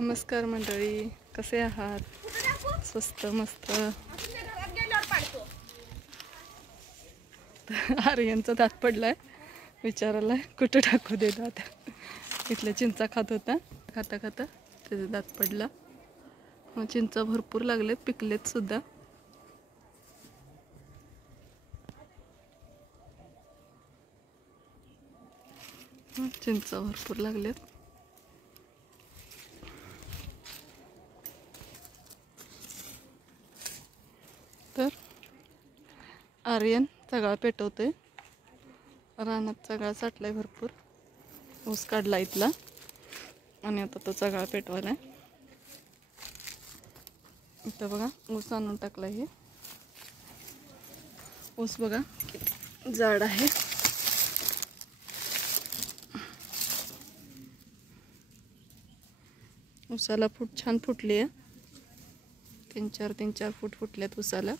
नमस्कार मंडळी, कसे आहात? स्वस्त मस्त. आर्यनचा दात पडलाय, विचारायला कुठं टाकू दे दात. इथल्या चिंचा खात होता, खाता खाता त्याचा दात पडला. चिंचा भरपूर लागलेत, पिकलेत सुद्धा. चिंचा भरपूर लागलेत. तर आर्यन सगळा पेटवतोय. रानात सगळा साठलाय भरपूर. ऊस काढला इथला आणि आता तो सगळा पेटवालाय. इथं बघा ऊस आणून टाकलाय. हे ऊस बघा किती जाड आहे. ऊसाला छान फुटली आहे. 3-4 फूट फुटल्यात ऊसाला.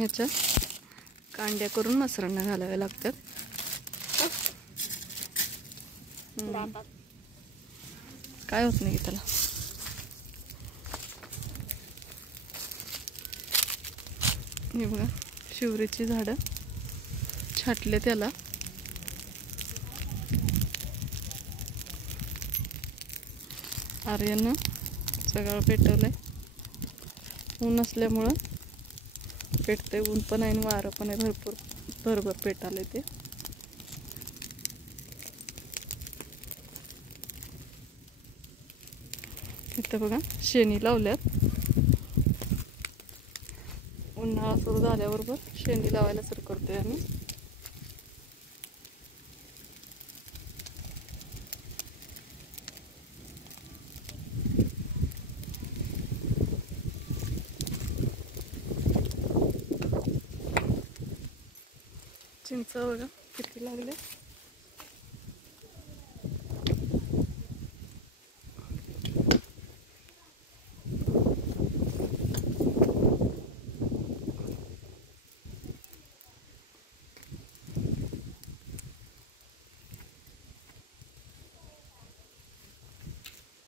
याच्या कांड्या करून मसरांना घालाव्या लागतात. काय होत नाही त्याला. हे बघा शिवरीची झाडं छाटले त्याला. आर्यन सगळं पेटवलंय. ऊन असल्यामुळं पेटतंय. ऊन पण आहे आणि वारं पण आहे भरपूर. भरभर पेटाले ते. इथं बघा शेणी लावल्यात. उन्हाळा सुरू झाल्याबरोबर शेणी लावायला सुरू करतोय आम्ही. चिंच बघा किती लागले.